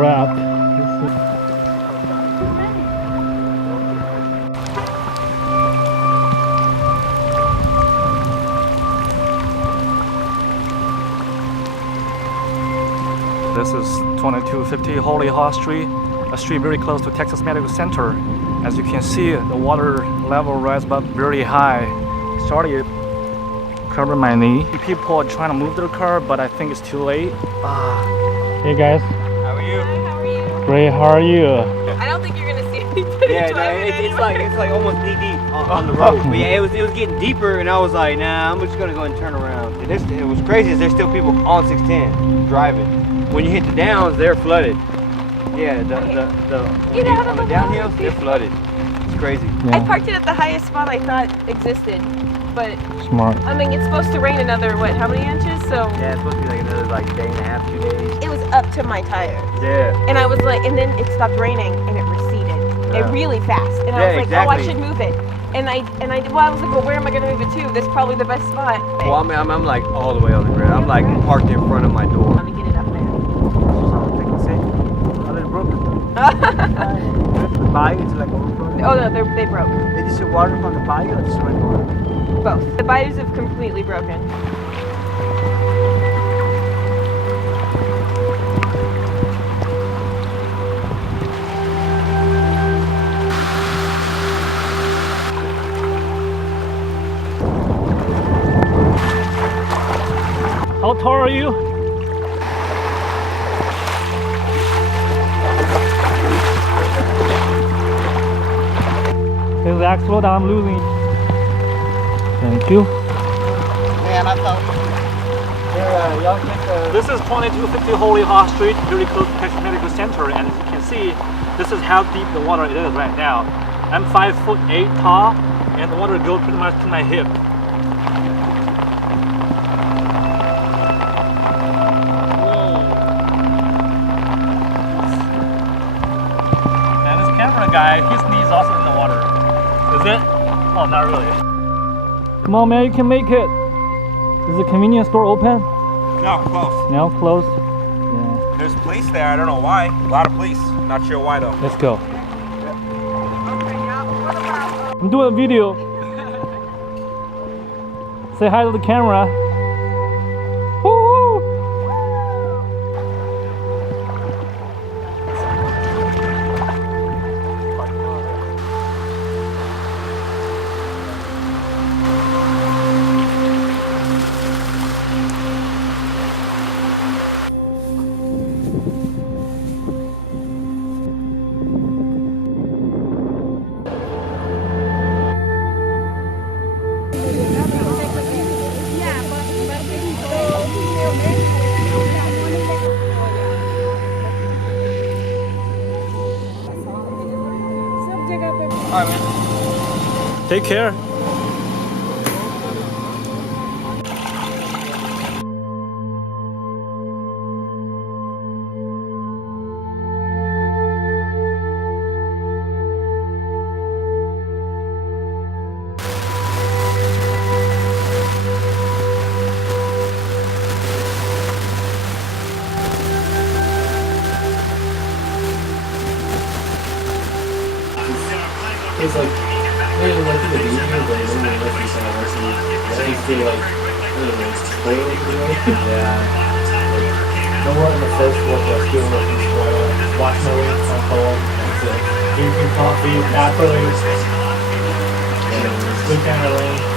crap. This is 2250 Holy Horse Street, a street very close to Texas Medical Center. As you can see, the water level rise up very high. Started cover my knee. People are trying to move their car, but I think it's too late. Hey guys. How are you? Hi, how are you? Great, how are you? I don't think you're gonna see anybody. Yeah, no, it's like almost knee deep on the road. But yeah, it was getting deeper, and I was like, nah, I'm just gonna go and turn around. And it was crazy. Is there's still people on 610 driving. When you hit the downs, they're flooded. Yeah, on the downhills, they're flooded. It's crazy. Yeah. I parked it at the highest spot I thought existed, but Smart. I mean it's supposed to rain another how many inches? So Yeah, it's supposed to be like another day and a half, 2 days. it was up to my tires. Yeah. And I was like, and then it stopped raining and it receded. Yeah. It really fast. And I Yeah, was like, exactly. oh, I should move it. And I was like, well, where am I gonna move it to? This is probably the best spot. Well, I'm like all the way on the ground. I'm like parked in front of my door. Let me get it up there. The bayou is like overflowing. Oh no, they broke. Is it water from the bayou or just running water? Both. The bayous have completely broken. How tall are you? Hey Zach, slow down, I'm losing. Thank you. Man, I thought y'all get This is 2250 Holy Horse Street, very close to Texas Medical Center, and as you can see, this is how deep the water is right now. I'm 5'8" tall, and the water goes pretty much to my hip. And this camera guy, his knee is also in the water. Is it? Oh, not really. Come on, man, you can make it. Is the convenience store open? No, close. No, closed. Yeah. There's police there. I don't know why. A lot of police. Not sure why though. Let's go. I'm doing a video. Say hi to the camera. Woo! All right, man. Take care. It's like, I don't know, like in the video, but I don't know if you saw it. I just feel like, I don't know, it's toilet, you know? Yeah. Like, no more in the first floor, but I feel like it's toilet. Watch my way on home, and drinking coffee, happily. And sleep kind of lane.